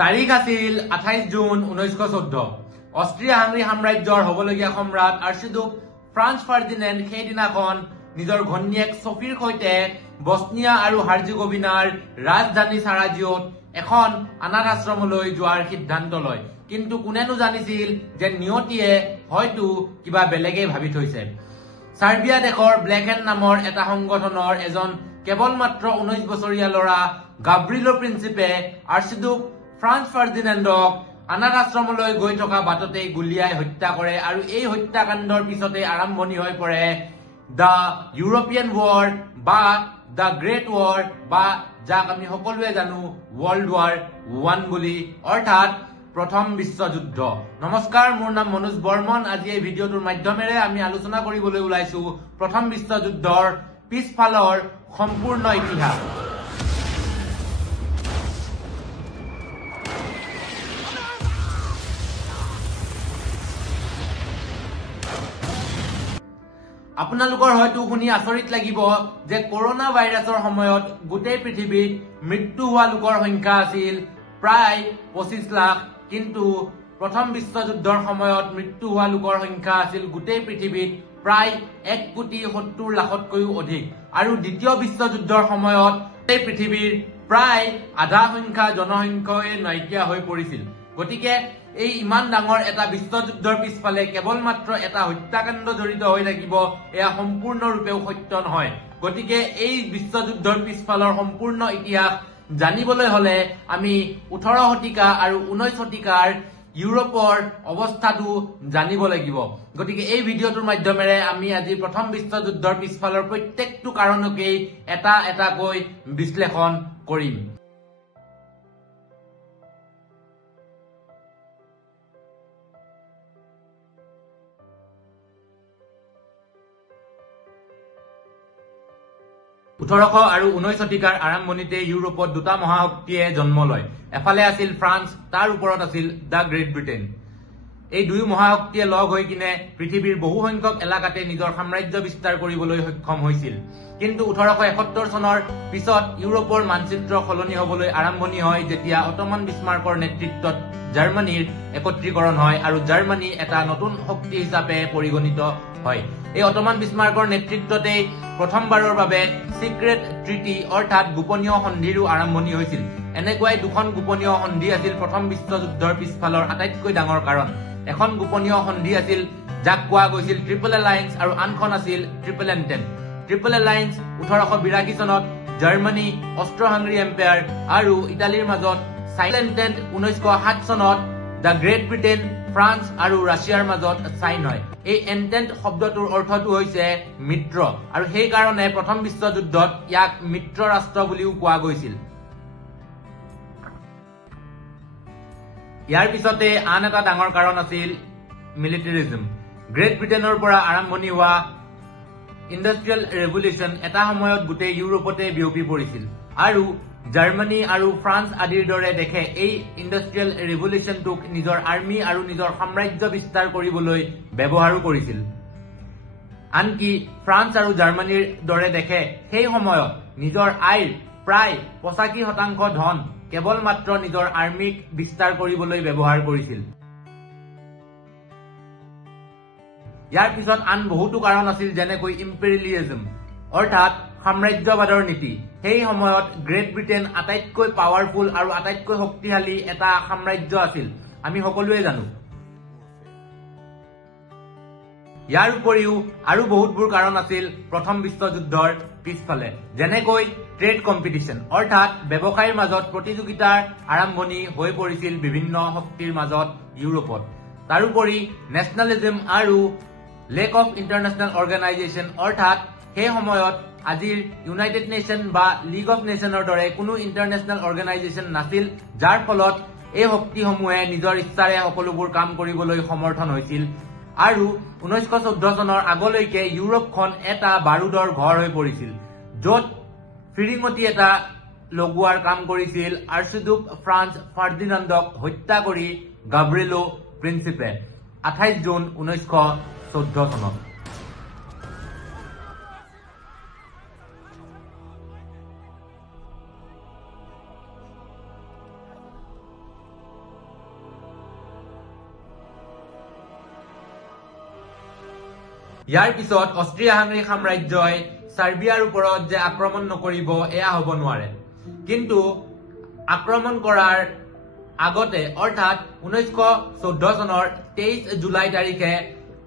তাৰিখ আছিল 28 জুন 1914। অষ্ট্ৰিয়া হাংৰী সাম্ৰাজ্যৰ হবলগীয়া সম্ৰাট আৰ্চডুক ফ্ৰান্স ফাৰ্ডিনেণ্ড সেইদিনাখন নিজৰ ঘৈণীয়েক ছফিৰ সৈতে বস্নিয়া আৰু হাৰ্জেগোভিনাৰ ৰাজধানী সাৰাজিঅত এখন অনাথ আশ্ৰমলৈ যোৱাৰ সিদ্ধান্ত লয়। কিন্তু কোনেনো জানিছিল যে নিয়তিয়ে হয়তো কিবা বেলেগেই ভাবি থৈছে। সাৰ্বিয়া দেশৰ ব্লেক হেণ্ড নামৰ এটা সংগঠনৰ এজন কেৱল মাত্ৰ 19 বছৰীয়া ল'ৰা গাব্ৰিলো প্ৰিন্সিপে আৰ্চডুক ফ্ৰান্স ফাৰ্ডিনেণ্ডক অনাথ আশ্ৰমলৈ গৈ থকা বাটতেই গুলীয়াই হত্যা কৰে আৰু এই হত্যাকাণ্ডৰ পিছতে আৰম্ভণি হৈ পৰে দ্য ইউৰোপিয়ান ৱাৰ বা দ্য গ্ৰেট ৱাৰ বা যাক আমি সকলোৱে জানো ৱৰ্ল্ড ৱাৰ 1 বুলি, অৰ্থাৎ প্ৰথম বিশ্বযুদ্ধ। নমস্কাৰ, মোৰ নাম মনোজ বৰ্মন। আজি এই ভিডিঅ'টোৰ মাধ্যমেৰে আমি আলোচনা কৰিবলৈ ওলাইছো প্ৰথম বিশ্বযুদ্ধৰ পিছফালৰ সম্পূৰ্ণ ইতিহাস। আপোনালোকৰ হয়তো শুনি আচৰিত লাগিব যে কৰোনা ভাইৰাছৰ সময়ত গোটেই পৃথিৱীত মৃত্যু হোৱা লোকৰ সংখ্যা আছিল প্ৰায় 25 লাখ, কিন্তু প্ৰথম বিশ্বযুদ্ধৰ সময়ত মৃত্যু হোৱা লোকৰ সংখ্যা আছিল গোটেই পৃথিৱীত প্ৰায় 1,70,00,000,000তকৈও অধিক। আৰু দ্বিতীয় বিশ্বযুদ্ধৰ সময়ত গোটেই পৃথিৱীৰ প্ৰায় আধা সংখ্যা জনসংখ্যাই নাইকিয়া হৈ পৰিছিল। গতিকে এই ইমান ডাঙৰ এটা বিশ্বযুদ্ধৰ পিছফালে কেৱল মাত্ৰ এটা হত্যাকাণ্ড জড়িত হৈ থাকিব, এয়া সম্পূৰ্ণৰূপেও সত্য নহয়। গতিকে এই বিশ্বযুদ্ধৰ পিছফালৰ সম্পূৰ্ণ ইতিহাস জানিবলৈ হলে আমি 18 শতিকা আৰু 19 শতিকাৰ ইউৰোপৰ অৱস্থাটো জানিব লাগিব। গতিকে এই ভিডিঅ'টোৰ মাধ্যমেৰে আমি আজি প্ৰথম বিশ্বযুদ্ধৰ পিছফালৰ প্ৰত্যেকটো কাৰণকেই এটা এটাকৈ বিশ্লেষণ কৰিম। ওঠৰশ আৰু 19 শতিকাৰ আৰম্ভণিতে ইউৰোপত দুটা মহাশক্তিয়ে জন্ম লয়। এফালে আছিল ফ্ৰান্স, তাৰ ওপৰত আছিল দ্য গ্ৰেট ব্ৰিটেইন। এই দুই মহাশক্তিয়ে লগ হৈ কিনে পৃথিৱীৰ বহু সংখ্যক এলেকাতে নিজৰ সাম্ৰাজ্য বিস্তাৰ কৰিবলৈ সক্ষম হৈছিল। কিন্তু 1871 চনৰ পিছত ইউৰোপৰ মানচিত্ৰ সলনি হবলৈ আৰম্ভণি হয় যেতিয়া অটোমান বিছমাৰ্কৰ নেতৃত্বত জাৰ্মানীৰ একত্ৰীকৰণ হয় আৰু জাৰ্মানী এটা নতুন শক্তি হিচাপে পৰিগণিত হয়। এই অটোমান বিছমাৰ্কৰ নেতৃত্বতেই প্ৰথমবাৰৰ বাবে সিক্ৰেট ট্ৰিটি অৰ্থাৎ গোপনীয় সন্ধিৰো আৰম্ভণি হৈছিল। এনেকুৱাই দুখন গোপনীয় সন্ধি আছিল প্ৰথম বিশ্বযুদ্ধৰ পিছফালৰ আটাইতকৈ ডাঙৰ কাৰণ। এখন গোপনীয় সন্ধি আছিল যাক কোৱা গৈছিল ট্ৰিপল এলায়েন্স আৰু আনখন আছিল ট্ৰিপল এণ্টেণ্ট। ট্ৰিপল এলায়েন্স 1882 চনত জাৰ্মানী, অষ্ট্ৰ হাংৰী এম্পায়াৰ আৰু ইটালীৰ মাজত, চাইন এণ্টেণ্ট 1907 চনত দ্য গ্ৰেট ব্ৰিটেইন, ফ্ৰান্স আৰু ৰাছিয়াৰ মাজত চাইন হয়। এই এণ্টেণ্ট শব্দটোৰ অৰ্থটো হৈছে মিত্ৰ আৰু সেইকাৰণে প্ৰথম বিশ্বযুদ্ধত ইয়াক মিত্ৰ ৰাষ্ট্ৰ বুলিও কোৱা গৈছিল। ইয়াৰ পিছতে আন এটা ডাঙৰ কাৰণ আছিল মিলিটেৰিজম। গ্ৰেট ব্ৰিটেইনৰ পৰা আৰম্ভণি হোৱা ইণ্ডাষ্ট্ৰিয়েল ৰেভলিউচন এটা সময়ত গোটেই ইউৰোপতে বিয়পি পৰিছিল আৰু জাৰ্মানী আৰু ফ্ৰান্স আদিৰ দৰে দেশে এই ইণ্ডাষ্ট্ৰিয়েল ৰেভলিউচনটোক নিজৰ আৰ্মি আৰু নিজৰ সাম্ৰাজ্য বিস্তাৰ কৰিবলৈ ব্যৱহাৰো কৰিছিল। আনকি ফ্ৰান্স আৰু জাৰ্মানীৰ দৰে দেশে সেই সময়ত নিজৰ আয়ৰ প্ৰায় 85% ধন কেৱল মাত্ৰ নিজৰ আৰ্মিক বিস্তাৰ কৰিবলৈ ব্যৱহাৰ কৰিছিল। ইয়াৰ পিছত আন বহুতো কাৰণ আছিল, যেনেকৈ ইম্পেৰিয়েলিজম অৰ্থাৎ সাম্ৰাজ্যবাদৰ নীতি। সেই সময়ত গ্ৰেট ব্ৰিটেইন আটাইতকৈ পাৱাৰফুল আৰু আটাইতকৈ শক্তিশালী এটা সাম্ৰাজ্য আছিল, আমি সকলোৱে জানো। ইয়াৰ উপৰিও আৰু বহুতবোৰ কাৰণ আছিল প্ৰথম বিশ্বযুদ্ধৰ পিছফালে, যেনেকৈ ট্ৰেড কম্পিটিশ্যন অৰ্থাৎ ব্যৱসায়ৰ মাজত প্ৰতিযোগিতাৰ আৰম্ভণি হৈ পৰিছিল বিভিন্ন শক্তিৰ মাজত ইউৰোপত। তাৰোপৰি নেশ্যনেলিজম আৰু লেক অফ ইণ্টাৰনেশ্যনেল অৰ্গেনাইজেশ্যন অৰ্থাৎ সেই সময়ত আজিৰ ইউনাইটেড নেশ্যন বা লীগ অফ নেশ্যনৰ দৰে কোনো ইণ্টাৰনেশ্যনেল অৰ্গেনাইজেশ্যন নাছিল, যাৰ ফলত এই শক্তিসমূহে নিজৰ ইচ্ছাৰে সকলোবোৰ কাম কৰিবলৈ সমৰ্থন হৈছিল। আৰু 1914 চনৰ আগলৈকে ইউৰোপখন এটা বাৰুদৰ ঘৰ হৈ পৰিছিল, য'ত ফিৰিঙতি এটা লগোৱাৰ কাম কৰিছিল আৰ্চডুক ফ্ৰান্স ফাৰ্ডিনাণ্ডক হত্যা কৰি গাব্ৰিলো প্ৰিন্সিপে 28 জুন 1914 চনত। ইয়াৰ পিছত অষ্ট্ৰিয়া হাংগৰী সাম্ৰাজ্যই সাৰ্বিয়াৰ ওপৰত যে আক্ৰমণ নকৰিব এয়া হ'ব নোৱাৰে, কিন্তু আক্ৰমণ কৰাৰ আগতে অৰ্থাৎ 1914 চনৰ 23 জুলাই তাৰিখে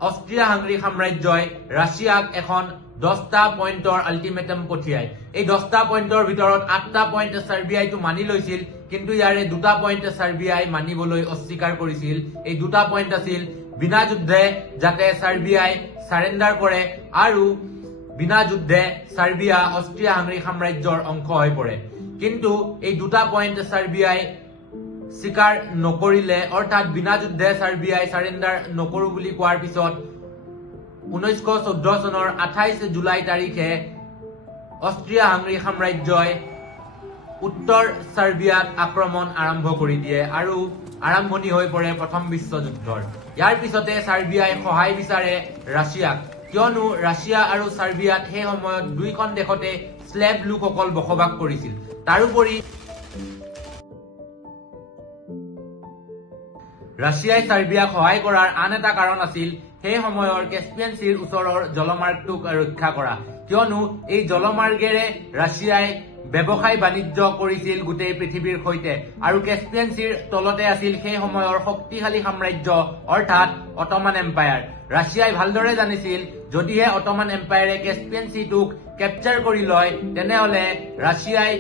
অষ্ট্ৰিয়া হাংগৰী সাম্ৰাজ্যই ৰাছিয়াক এখন 10টা পইণ্টৰ আল্টিমেটাম পঠিয়ায়। এই 10টা পইণ্টৰ ভিতৰত 8টা পইণ্ট সাৰ্বিয়াইটো মানি লৈছিল, কিন্তু ইয়াৰে 2টা পইণ্ট সাৰ্বিয়াই মানিবলৈ অস্বীকাৰ কৰিছিল। এই 2টা পইণ্ট আছিল বিনা যুদ্ধে যাতে সাৰ্বিয়াই সাৰেণ্ডাৰ কৰে আৰু বিনা যুদ্ধে সাৰ্বিয়া অষ্ট্ৰিয়া হাংগৰী সাম্ৰাজ্যৰ অংশ হৈ পৰে। কিন্তু এই 2টা পইণ্ট সাৰ্বিয়াই স্বীকাৰ নকৰিলে, অৰ্থাৎ বিনা যুদ্ধে সাৰ্বিয়াই সাৰেণ্ডাৰ নকৰো বুলি কোৱাৰ পিছত 1914 চনৰ 28 জুলাই তাৰিখে অষ্ট্ৰিয়া হাংগৰী সাম্ৰাজ্যই উত্তৰ সাৰ্বিয়াত আক্ৰমণ আৰম্ভ কৰি দিয়ে আৰু আৰম্ভণি হৈ পৰে প্ৰথম বিশ্বযুদ্ধৰ। ইয়াৰ পিছতে সাৰ্বিয়াই সহায় বিচাৰে ৰাছিয়াক, কিয়নো ৰাছিয়া আৰু সাৰ্বিয়াত সেই সময়ত দুইখন দেশতে স্লেভ লোকসকল বসবাস কৰিছিল। তাৰোপৰি ৰাছিয়াই সাৰ্বিয়াক সহায় কৰাৰ আন এটা কাৰণ আছিল সেই সময়ৰ কেস্পিয়ান চিৰ ওচৰৰ জলমাৰ্গটোক ৰক্ষা কৰা, কিয়নো এই জলমাৰ্গেৰে ৰাছিয়াই ব্যৱসায় বাণিজ্য কৰিছিল গোটেই পৃথিৱীৰ সৈতে, আৰু কেস্পিয়ান চিৰ তলতে আছিল সেই সময়ৰ শক্তিশালী সাম্ৰাজ্য অৰ্থাৎ অটোমান এম্পায়াৰ। ৰাছিয়াই ভালদৰে জানিছিল যদিহে অটোমান এম্পায়াৰে কেস্পিয়ান চিটোক কেপচাৰ কৰি লয়, তেনেহলে ৰাছিয়াই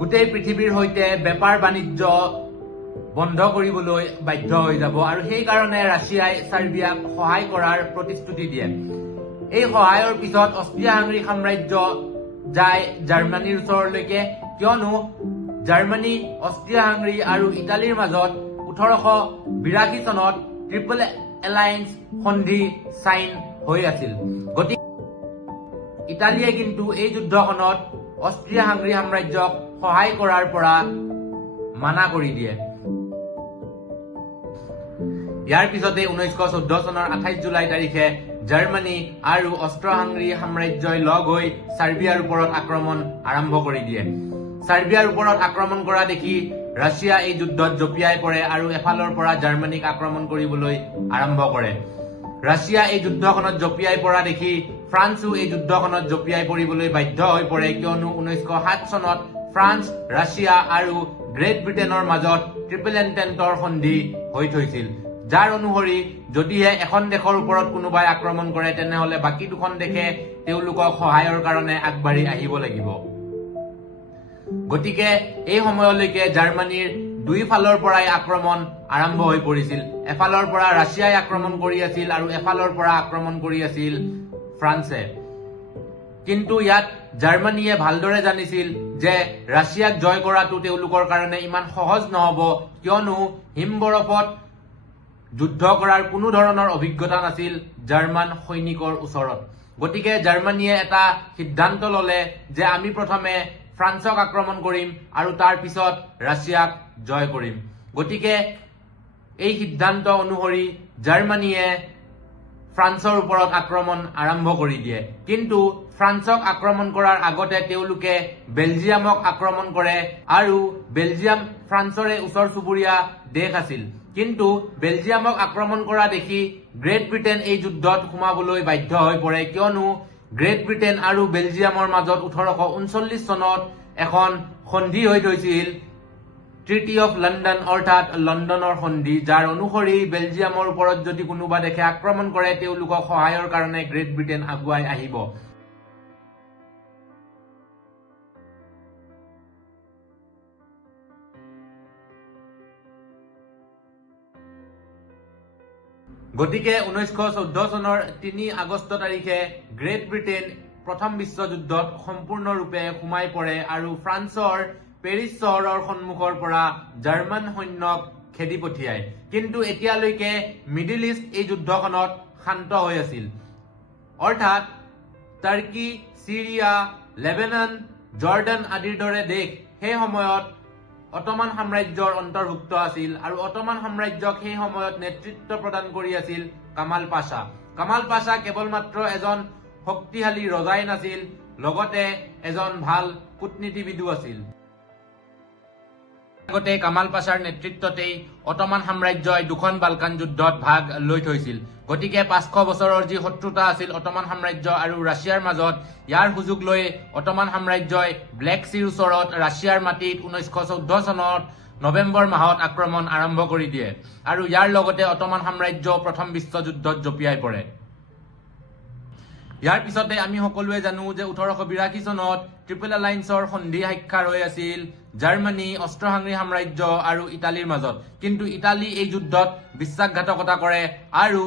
গোটেই পৃথিৱীৰ সৈতে বেপাৰ বাণিজ্য বন্ধ কৰিবলৈ বাধ্য হৈ যাব, আৰু সেই কাৰণে ৰাছিয়াই সাৰ্বিয়াক সহায় কৰাৰ প্ৰতিশ্ৰুতি দিয়ে। এই সহায়ৰ পিছত অষ্ট্ৰিয়া হাংগৰী সাম্ৰাজ্য যায় জাৰ্মানীৰ ওচৰলৈকে, কিয়নো জাৰ্মানী, অষ্ট্ৰিয়া হাংগৰী আৰু ইটালীৰ মাজত 1882 চনত ট্ৰিপল এলায়েন্স সন্ধি চাইন হৈ আছিল। গতিকে ইটালীয়ে কিন্তু এই যুদ্ধখনত অষ্ট্ৰিয়া হাংগৰী সাম্ৰাজ্যক সহায় কৰাৰ পৰা মানা কৰি দিয়ে। ইয়াৰ পিছতে 1914 চনৰ 28 জুলাই তাৰিখে জাৰ্মানী আৰু অষ্ট্ৰিয়া হাংগৰী সাম্ৰাজ্যই লগ হৈ সাৰ্বিয়াৰ ওপৰত আক্ৰমণ আৰম্ভ কৰি দিয়ে। সাৰ্বিয়াৰ ওপৰত আক্ৰমণ কৰা দেখি ৰাছিয়া এই যুদ্ধত জঁপিয়াই পৰে আৰু এফালৰ পৰা জাৰ্মানীক আক্ৰমণ কৰিবলৈ আৰম্ভ কৰে। ৰাছিয়া এই যুদ্ধখনত জঁপিয়াই পৰা দেখি ফ্ৰান্সো এই যুদ্ধখনত জঁপিয়াই পৰিবলৈ বাধ্য হৈ পৰে, কিয়নো 1907 চনত ফ্ৰান্স, ৰাছিয়া আৰু গ্ৰেট ব্ৰিটেইনৰ মাজত ট্ৰিপল এণ্টেণ্টৰ সন্ধি হৈ থৈছিল, যাৰ অনুসৰি যদিহে এখন দেশৰ ওপৰত কোনোবাই আক্ৰমণ কৰে তেনেহলে বাকী দুখন দেশে তেওঁলোকক সহায়ৰ কাৰণে আগবাঢ়ি আহিব লাগিব। গতিকে এই সময়লৈকে জাৰ্মানীৰ দুইফালৰ পৰাই আক্ৰমণ আৰম্ভ হৈ পৰিছিল। এফালৰ পৰা ৰাছিয়াই আক্ৰমণ কৰি আছিল আৰু এফালৰ পৰা আক্ৰমণ কৰি আছিল ফ্ৰান্সে। কিন্তু ইয়াত জাৰ্মানীয়ে ভালদৰে জানিছিল যে ৰাছিয়াক জয় কৰাটো তেওঁলোকৰ কাৰণে ইমান সহজ নহব, কিয়নো হিমবৰফত যুদ্ধ কৰাৰ কোনো ধৰণৰ অভিজ্ঞতা নাছিল জাৰ্মান সৈনিকৰ ওচৰত। গতিকে জাৰ্মানীয়ে এটা সিদ্ধান্ত ললে যে আমি প্ৰথমে ফ্ৰান্সক আক্ৰমণ কৰিম আৰু তাৰ পিছত ৰাছিয়াক জয় কৰিম। গতিকে এই সিদ্ধান্ত অনুসৰি জাৰ্মানীয়ে ফ্ৰান্সৰ ওপৰত আক্ৰমণ আৰম্ভ কৰি দিয়ে। কিন্তু ফ্ৰান্সক আক্ৰমণ কৰাৰ আগতে তেওঁলোকে বেলজিয়ামক আক্ৰমণ কৰে, আৰু বেলজিয়াম ফ্ৰান্সৰে ওচৰ চুবুৰীয়া দেশ আছিল। কিন্তু বেলজিয়ামক আক্ৰমণ কৰা দেখি গ্ৰেট ব্ৰিটেইন এই যুদ্ধত সোমাবলৈ বাধ্য হৈ পৰে, কিয়নো গ্ৰেট ব্ৰিটেইন আৰু বেলজিয়ামৰ মাজত 1839 চনত এখন সন্ধি হৈ থৈছিল, ট্ৰিটি অফ লণ্ডন অৰ্থাৎ লণ্ডনৰ সন্ধি, যাৰ অনুসৰি বেলজিয়ামৰ ওপৰত যদি কোনোবা দেশে আক্ৰমণ কৰে তেওঁলোকক সহায়ৰ কাৰণে গ্ৰেট ব্ৰিটেইন আগুৱাই আহিব। গতিকে 1914 চনৰ 3 আগষ্ট তাৰিখে গ্ৰেট ব্ৰিটেইন প্ৰথম বিশ্বযুদ্ধত সম্পূৰ্ণৰূপে সোমাই পৰে আৰু ফ্ৰান্সৰ পেৰিছ চহৰৰ সন্মুখৰ পৰা জাৰ্মান সৈন্যক খেদি পঠিয়ায়। কিন্তু এতিয়ালৈকে মিডিল ইষ্ট এই যুদ্ধখনত শান্ত হৈ আছিল, অৰ্থাৎ টাৰ্কি, সিৰিয়া, লেবানন, জৰ্ডান আদিৰ দৰে দেশ সেই সময়ত অটোমান সাম্ৰাজ্যৰ অন্তৰ্ভুক্ত আছিল, আৰু অটোমান সাম্ৰাজ্যক সেই সময়ত নেতৃত্ব প্ৰদান কৰি আছিল কামাল পাছা। কামাল পাছা কেৱল মাত্ৰ এজন শক্তিশালী ৰজাই নাছিল, লগতে এজন ভাল কূটনীতিবিদো আছিল। আগতে কামাল পাছাৰ নেতৃত্বতেই অটোমান সাম্ৰাজ্যই দুখন বালকান যুদ্ধত ভাগ লৈ থৈছিল। গতিকে 500 বছৰৰ যি শত্ৰুতা আছিল অটোমান সাম্ৰাজ্য আৰু ৰাছিয়াৰ মাজত, ইয়াৰ সুযোগ লৈ অটোমান সাম্ৰাজ্যই ব্লেক চিৰ ওচৰত ৰাছিয়াৰ মাটিত 1914 চনত নৱেম্বৰ মাহত আক্ৰমণ আৰম্ভ কৰি দিয়ে আৰু ইয়াৰ লগতে অটোমান সাম্ৰাজ্য প্ৰথম বিশ্বযুদ্ধত জঁপিয়াই পৰে। ইয়াৰ পিছতে আমি সকলোৱে জানো যে 1882 চনত ট্ৰিপল এলায়েন্সৰ সন্ধি স্বাক্ষৰ হৈ আছিল জাৰ্মানী, অষ্ট্ৰ-হাংগৰী সাম্ৰাজ্য আৰু ইটালীৰ মাজত। কিন্তু ইটালী এই যুদ্ধত বিশ্বাসঘাতকতা কৰে আৰু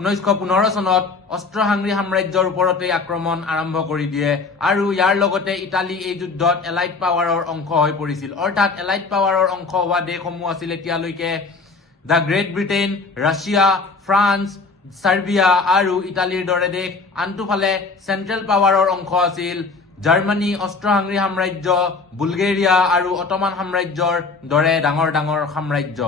1915 চনত অষ্ট্ৰ-হাংগৰী সাম্ৰাজ্যৰ ওপৰতেই আক্ৰমণ আৰম্ভ কৰি দিয়ে আৰু ইয়াৰ লগতে ইটালী এই যুদ্ধত এলাইড পাৱাৰৰ অংশ হৈ পৰিছিল। অৰ্থাৎ এলাইড পাৱাৰৰ অংশ হোৱা দেশসমূহ আছিল এতিয়ালৈকে the great Britain, Russia, France, Serbia আৰু ইটালীৰ দৰে দেশ। আনটোফালে চেন্ট্ৰেল পাৱাৰৰ অংশ আছিল জাৰ্মানী, অষ্ট্ৰ-হাংগৰী সাম্ৰাজ্য, বুলগেৰিয়া আৰু অটোমান সাম্ৰাজ্যৰ দৰে ডাঙৰ ডাঙৰ সাম্ৰাজ্য।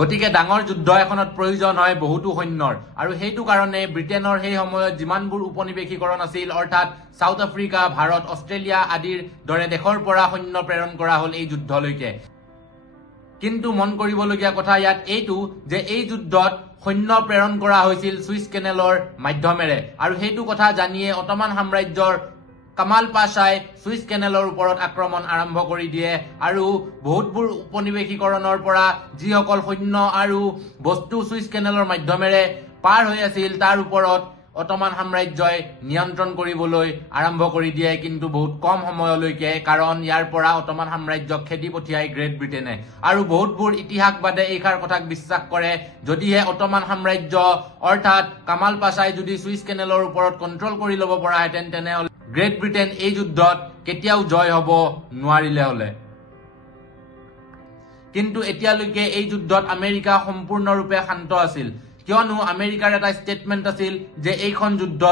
গতিকে ডাঙৰ যুদ্ধ এখনত প্ৰয়োজন হয় বহুতো সৈন্যৰ আৰু সেইটো কাৰণে ব্ৰিটেইনৰ সেই সময়ত যিমানবোৰ উপনিৱেশীকৰণ আছিল, অৰ্থাৎ সাউথ আফ্ৰিকা, ভাৰত, অষ্ট্ৰেলিয়া আদিৰ দৰে দেশৰ পৰা সৈন্য প্ৰেৰণ কৰা হ'ল এই যুদ্ধলৈকে। কিন্তু মন কৰিবলগীয়া কথা ইয়াত এইটো যে এই যুদ্ধত সৈন্য প্ৰেৰণ কৰা হৈছিল চুইচ কেনেলৰ মাধ্যমেৰে আৰু সেইটো কথা জানিয়ে অটোমান সাম্ৰাজ্যৰ কামাল পাছাই চুইচ কেনেলৰ ওপৰত আক্ৰমণ আৰম্ভ কৰি দিয়ে আৰু বহুতবোৰ উপনিৱেশীকৰণৰ পৰা যিসকল সৈন্য আৰু বস্তু চুইচ কেনেলৰ মাধ্যমেৰে পাৰ হৈ আছিল তাৰ ওপৰত অটোমান সাম্ৰাজ্যই নিয়ন্ত্ৰণ কৰিবলৈ আৰম্ভ কৰি দিয়ে, কিন্তু বহুত কম সময়লৈকে, কাৰণ ইয়াৰ পৰা অটোমান সাম্ৰাজ্যক খেদি পঠিয়াই গ্ৰেট ব্ৰিটেইনে। আৰু বহুতবোৰ ইতিহাসবাদে এইষাৰ কথাক বিশ্বাস কৰে, যদিহে অটোমান সাম্ৰাজ্য অৰ্থাৎ কামাল পাছাই যদি চুইচ কেনেলৰ ওপৰত কণ্ট্ৰল কৰি ল'ব পৰাহেঁতেন তেনেহ'লে গ্ৰেট ব্ৰিটেইন এই যুদ্ধত কেতিয়াও জয় হ'ব নোৱাৰিলে হ'লে। কিন্তু এতিয়ালৈকে এই যুদ্ধত আমেৰিকা সম্পূৰ্ণৰূপে শান্ত আছিল, কিয়নো আমেৰিকাৰ এটা ষ্টেটমেণ্ট আছিল যে এইখন যুদ্ধ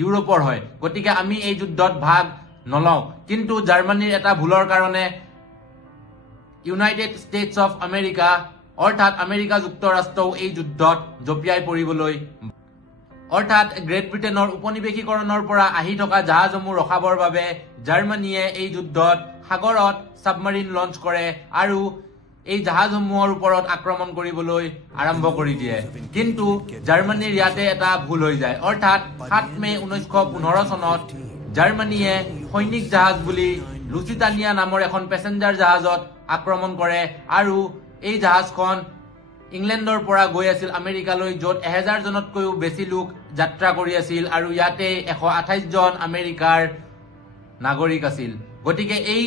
ইউৰোপৰ হয়, গতিকে আমি এই যুদ্ধত ভাগ নলওঁ। কিন্তু জাৰ্মানীৰ এটা ভুলৰ কাৰণে ইউনাইটেড ষ্টেটছ অফ আমেৰিকা অৰ্থাৎ আমেৰিকা যুক্তৰাষ্ট্ৰও এই যুদ্ধত জঁপিয়াই পৰিবলৈ, অৰ্থাৎ গ্ৰেট ব্ৰিটেইনৰ উপনিৱেশীকৰণৰ পৰা আহি থকা জাহাজসমূহ ৰখাবৰ বাবে জাৰ্মানীয়ে এই যুদ্ধত সাগৰত ছাবমাৰিন লঞ্চ কৰে আৰু এই জাহাজসমূহৰ ওপৰত আক্ৰমণ কৰিবলৈ আৰম্ভ কৰি দিয়ে। কিন্তু জাৰ্মানীৰ ইয়াতে এটা ভুল হৈ যায়, অৰ্থাৎ 7 মে 1915 চনত জাৰ্মানীয়ে সৈনিক জাহাজ বুলি লুচিটানিয়া নামৰ এখন পেছেঞ্জাৰ জাহাজত আক্ৰমণ কৰে আৰু এই জাহাজখন ইংলেণ্ডৰ পৰা গৈ আছিল আমেৰিকালৈ, য'ত 1000 জনতকৈও বেছি লোক যাত্ৰা কৰি আছিল আৰু ইয়াতে 128 জন আমেৰিকাৰ নাগৰিক আছিল। গতিকে এই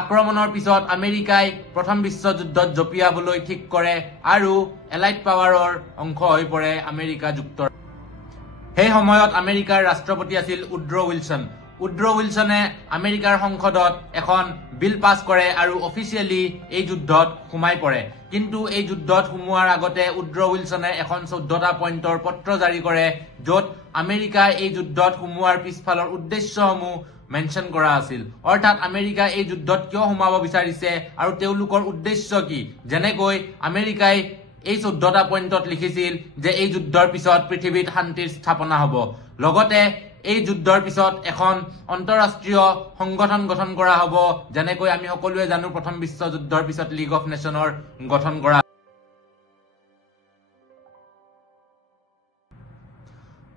আক্ৰমণৰ পিছত আমেৰিকাই প্ৰথম বিশ্বযুদ্ধত জঁপিয়াবলৈ ঠিক কৰে আৰু এলাইড পাৱাৰৰ অংশ হৈ পৰে আমেৰিকা যুক্তৰাষ্ট্ৰ। সেই সময়ত আমেৰিকাৰ ৰাষ্ট্ৰপতি আছিল উড্ৰ উইলছন। উড্ৰ উইলছনে আমেৰিকাৰ সংসদত এখন বিল পাছ কৰে আৰু অফিচিয়েলি এই যুদ্ধত সোমাই পৰে। কিন্তু এই যুদ্ধত সোমোৱাৰ আগতে উড্ৰ উইলছনে এখন 14টা পইণ্টৰ পত্ৰ জাৰি কৰে, য'ত আমেৰিকাই এই যুদ্ধত সোমোৱাৰ পিছফালৰ উদ্দেশ্যসমূহ মেনশ্যন কৰা আছিল, অৰ্থাৎ আমেৰিকা এই যুদ্ধত কিয় সোমাব বিচাৰিছে আৰু তেওঁলোকৰ উদ্দেশ্য কি। যেনেকৈ আমেৰিকাই এই 14টা পইণ্টত লিখিছিল যে এই যুদ্ধৰ পিছত পৃথিৱীত শান্তিৰ স্থাপনা হ'ব, লগতে এই যুদ্ধৰ পিছত এখন অন্তঃৰাষ্ট্ৰীয় সংগঠন গঠন কৰা হ'ব, যেনেকৈ আমি সকলোৱে জানো প্ৰথম বিশ্বযুদ্ধৰ পিছত লীগ অফ নেশ্যনৰ গঠন কৰা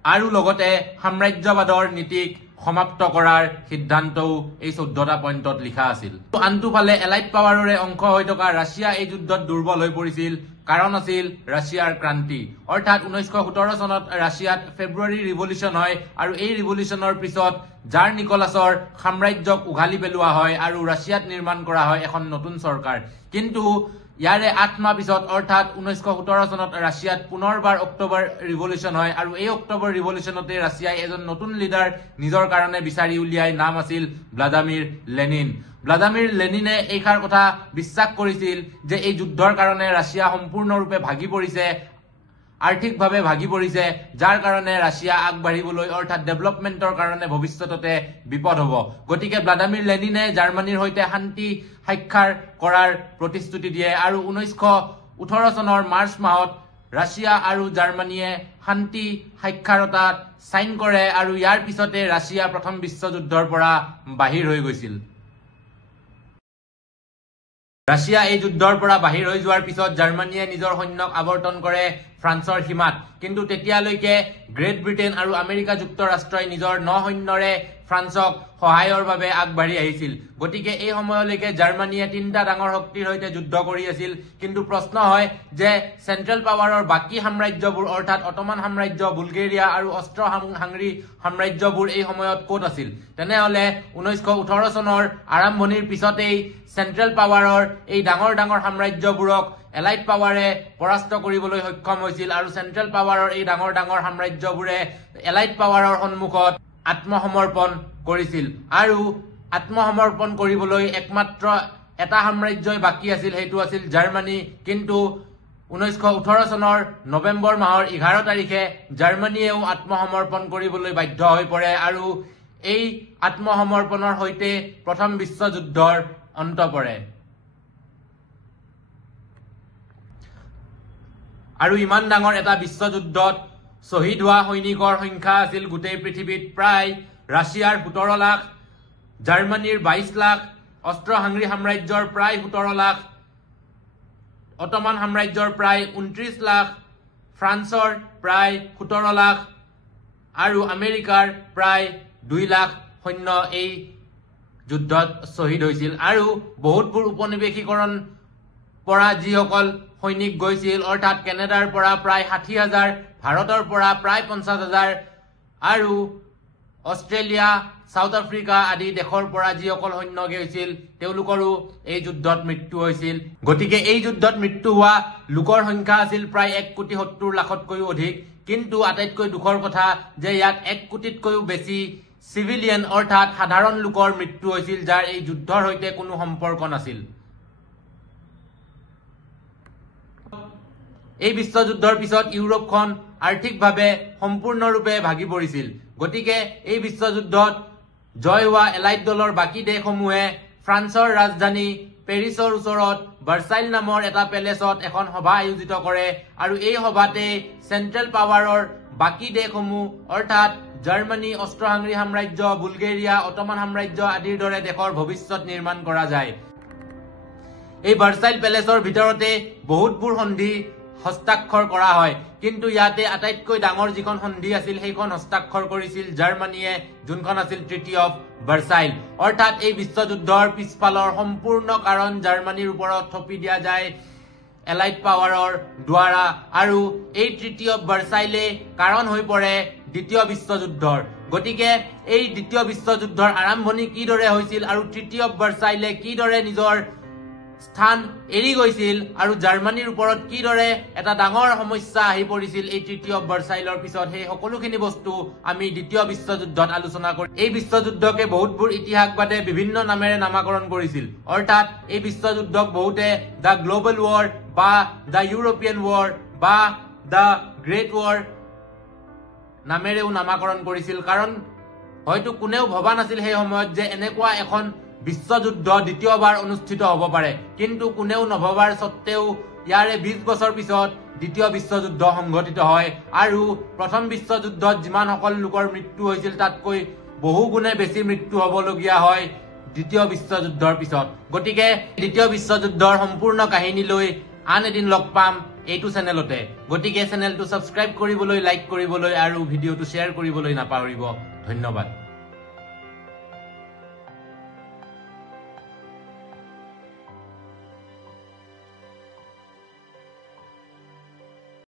আৰু লগতে সাম্ৰাজ্যবাদৰ নীতিক সমাপ্ত কৰাৰ সিদ্ধান্তও এই 14টা পইণ্টত লিখা আছিল। আনটোফালে এলাইড পাৱাৰৰে অংশ হৈ থকা ৰাছিয়া এই যুদ্ধত দুৰ্বল হৈ পৰিছিল, কাৰণ আছিল ৰাছিয়াৰ ক্ৰান্তি। অৰ্থাৎ 1917 চনত ৰাছিয়াত ফেব্ৰুৱাৰী ৰিভলিউচন হয় আৰু এই ৰিভলিউচনৰ পিছত জাৰ নিকলাছৰ সাম্ৰাজ্যক উঘালি পেলোৱা হয় আৰু ৰাছিয়াত নিৰ্মাণ কৰা হয় এখন নতুন চৰকাৰ। কিন্তু ইয়াৰে 8 মাহ পিছত অৰ্থাৎ 1917 চনত ৰাছিয়াত পুনৰবাৰ অক্টোবৰ ৰিভলিউচন হয় আৰু এই অক্টোবৰ ৰিভলিউচনতে ৰাছিয়াই এজন নতুন লিডাৰ নিজৰ কাৰণে বিচাৰি উলিয়াই, নাম আছিল ভ্লাদিমিৰ লেনিন। ভ্লাদিমিৰ লেনিনে এইষাৰ কথা বিশ্বাস কৰিছিল যে এই যুদ্ধৰ কাৰণে ৰাছিয়া সম্পূৰ্ণৰূপে ভাগি পৰিছে, আৰ্থিকভাৱে ভাগি পৰিছে, যাৰ কাৰণে ৰাছিয়া আগবাঢ়িবলৈ অৰ্থাৎ ডেভেলপমেণ্টৰ কাৰণে ভৱিষ্যততে বিপদ হ'ব। গতিকে ভ্লাদিমিৰ লেনিনে জাৰ্মানীৰ সৈতে শান্তি স্বাক্ষৰ কৰাৰ প্ৰতিশ্ৰুতি দিয়ে আৰু 1918 চনৰ মাৰ্চ মাহত ৰাছিয়া আৰু জাৰ্মানীয়ে শান্তি স্বাক্ষৰতাত চাইন কৰে আৰু ইয়াৰ পিছতে ৰাছিয়া প্ৰথম বিশ্বযুদ্ধৰ পৰা বাহিৰ হৈ গৈছিল। ৰাছিয়া এই যুদ্ধৰ পৰা বাহিৰ হৈ যোৱাৰ পিছত জাৰ্মানীয়ে নিজৰ সৈন্যক আৱৰ্তন কৰে ফ্ৰান্সৰ সীমাত, কিন্তু তেতিয়ালৈকে গ্ৰেট ব্ৰিটেইন আৰু আমেৰিকা যুক্তৰাষ্ট্ৰই নিজৰ নৌসৈন্যৰে ফ্ৰান্সক সহায়ৰ বাবে আগবাঢ়ি আহিছিল। গতিকে এই সময়লৈকে জাৰ্মানীয়ে তিনিটা ডাঙৰ শক্তিৰ সৈতে যুদ্ধ কৰি আছিল। কিন্তু প্ৰশ্ন হয় যে চেন্ট্ৰেল পাৱাৰৰ বাকী সাম্ৰাজ্যবোৰ অৰ্থাৎ অটোমান সাম্ৰাজ্য, বুলগেৰিয়া আৰু অষ্ট্ৰ হাংৰী সাম্ৰাজ্যবোৰ এই সময়ত ক'ত আছিল? তেনেহলে 1918 চনৰ আৰম্ভণিৰ পিছতেই চেন্ট্ৰেল পাৱাৰৰ এই ডাঙৰ ডাঙৰ সাম্ৰাজ্যবোৰক এলাইট পাৱাৰে পৰাস্ত কৰিবলৈ সক্ষম হৈছিল আৰু চেন্ট্ৰেল পাৱাৰৰ এই ডাঙৰ ডাঙৰ সাম্ৰাজ্যবোৰে এলাইট পাৱাৰৰ সন্মুখত আত্মসমৰ্পণ কৰিছিল আৰু আত্মসমৰ্পণ কৰিবলৈ একমাত্ৰ এটা সাম্ৰাজ্যই বাকী আছিল, সেইটো আছিল জাৰ্মানী। কিন্তু 1918 চনৰ নৱেম্বৰ মাহৰ 11 তাৰিখে জাৰ্মানীয়েও আত্মসমৰ্পণ কৰিবলৈ বাধ্য হৈ পৰে আৰু এই আত্মসমৰ্পণৰ সৈতে প্ৰথম বিশ্বযুদ্ধৰ অন্ত পৰে। আৰু ইমান ডাঙৰ এটা বিশ্বযুদ্ধত শ্বহীদ হোৱা সৈনিকৰ সংখ্যা আছিল গোটেই পৃথিৱীত প্ৰায় ৰাছিয়াৰ 17 লাখ, জাৰ্মানীৰ 22 লাখ, অষ্ট্ৰ হাংৰী সাম্ৰাজ্যৰ প্ৰায় 17 লাখ, অটোমান সাম্ৰাজ্যৰ প্ৰায় 29 লাখ, ফ্ৰান্সৰ প্ৰায় 17 লাখ আৰু আমেৰিকাৰ প্ৰায় 2 লাখ সৈন্য এই যুদ্ধত শ্বহীদ হৈছিল। আৰু বহুতবোৰ উপনিৱেশীকৰণ পৰা যিসকল সৈনিক গৈছিল, অৰ্থাৎ কেনেডাৰ পৰা প্ৰায় 60,000, ভাৰতৰ পৰা প্ৰায় 50,000 আৰু অষ্ট্ৰেলিয়া, সাউথ আফ্ৰিকা আদি দেশৰ পৰা যিসকল সৈন্য গৈছিল তেওঁলোকৰো এই যুদ্ধত মৃত্যু হৈছিল। গতিকে এই যুদ্ধত মৃত্যু হোৱা লোকৰ সংখ্যা আছিল প্ৰায় 1,70,00,000তকৈও অধিক। কিন্তু আটাইতকৈ দুখৰ কথা যে ইয়াত 1 কোটিতকৈও বেছি চিভিলিয়ান অৰ্থাৎ সাধাৰণ লোকৰ মৃত্যু হৈছিল, যাৰ এই যুদ্ধৰ সৈতে কোনো সম্পৰ্ক নাছিল। এই বিশ্বযুদ্ধৰ পিছত ইউৰোপখন আৰ্থিকভাৱে সম্পূৰ্ণৰূপে ভাগি পৰিছিল। গতিকে এই বিশ্বযুদ্ধত জয় হোৱা এলাইট দলৰ বাকী দেশসমূহে ফ্ৰান্সৰ ৰাজধানী পেৰিছৰ ওচৰত ভাৰ্চাইল নামৰ এটা পেলেচত এখন সভা আয়োজিত কৰে আৰু এই সভাতে চেন্ট্ৰেল পাৱাৰৰ বাকী দেশসমূহ অৰ্থাৎ জাৰ্মানী, অষ্ট্ৰ হাংৰী সাম্ৰাজ্য, বুলগেৰিয়া, অটোমান সাম্ৰাজ্য আদিৰ দৰে দেশৰ ভৱিষ্যত নিৰ্মাণ কৰা যায়। এই ভাৰ্চাইল পেলেচৰ ভিতৰতে বহুতবোৰ সন্ধি হস্তাক্ষৰ কৰা হয়, কিন্তু ইয়াতে আটাইতকৈ ডাঙৰ যিখন সন্ধি আছিল সেইখন হস্তাক্ষৰ কৰিছিল জাৰ্মানীয়ে, যোনখন আছিল ট্ৰিটি অফ ভাৰ্চাইল। অৰ্থাৎ এই বিশ্বযুদ্ধৰ পিছফালৰ সম্পূৰ্ণ কাৰণ জাৰ্মানীৰ ওপৰত থপি দিয়া যায় এলাইট পাৱাৰৰ দ্বাৰা আৰু এই ট্ৰিটি অফ ভাৰ্চাইলে কাৰণ হৈ পৰে দ্বিতীয় বিশ্বযুদ্ধৰ। গতিকে এই দ্বিতীয় বিশ্বযুদ্ধৰ আৰম্ভণি কিদৰে হৈছিল আৰু ট্ৰিটি অফ ভাৰ্চাইলে কিদৰে নিজৰ স্থান এৰি গৈছিল আৰু জাৰ্মানীৰ ওপৰত কিদৰে এটা ডাঙৰ সমস্যা আহি পৰিছিল এই ট্ৰিটি অফ ভাৰ্চাইলৰ পিছত, সেই সকলোখিনি বস্তু আমি দ্বিতীয় বিশ্বযুদ্ধত আলোচনা কৰিম। এই বিশ্বযুদ্ধকে বহুতবোৰ ইতিহাসবাদে বিভিন্ন নামেৰে নামাকৰণ কৰিছিল। অৰ্থাৎ এই বিশ্বযুদ্ধক বহুতে দ্য গ্লোবেল ৱাৰ বা দ্য ইউৰোপিয়ান ৱাৰ বা দ্য গ্ৰেট ৱাৰ নামেৰেও নামাকৰণ কৰিছিল, কাৰণ হয়তো কোনেও ভবা নাছিল সেই সময়ত যে এনেকুৱা এখন বিশ্বযুদ্ধ দ্বিতীয়বাৰ অনুষ্ঠিত হ'ব পাৰে। কিন্তু কোনেও নভবাৰ স্বত্তেও ইয়াৰে 20 বছৰ পিছত দ্বিতীয় বিশ্বযুদ্ধ সংঘটিত হয় আৰু প্ৰথম বিশ্বযুদ্ধত যিমানসকল লোকৰ মৃত্যু হৈছিল তাতকৈ বহু গুণে বেছি মৃত্যু হ'বলগীয়া হয় দ্বিতীয় বিশ্বযুদ্ধৰ পিছত। গতিকে দ্বিতীয় বিশ্বযুদ্ধৰ সম্পূৰ্ণ কাহিনীলৈ আন এদিন লগ পাম এইটো চেনেলতে। গতিকে চেনেলটো ছাবস্ক্ৰাইব কৰিবলৈ, লাইক কৰিবলৈ আৰু ভিডিঅ'টো শ্বেয়াৰ কৰিবলৈ নাপাহৰিব। ধন্যবাদ।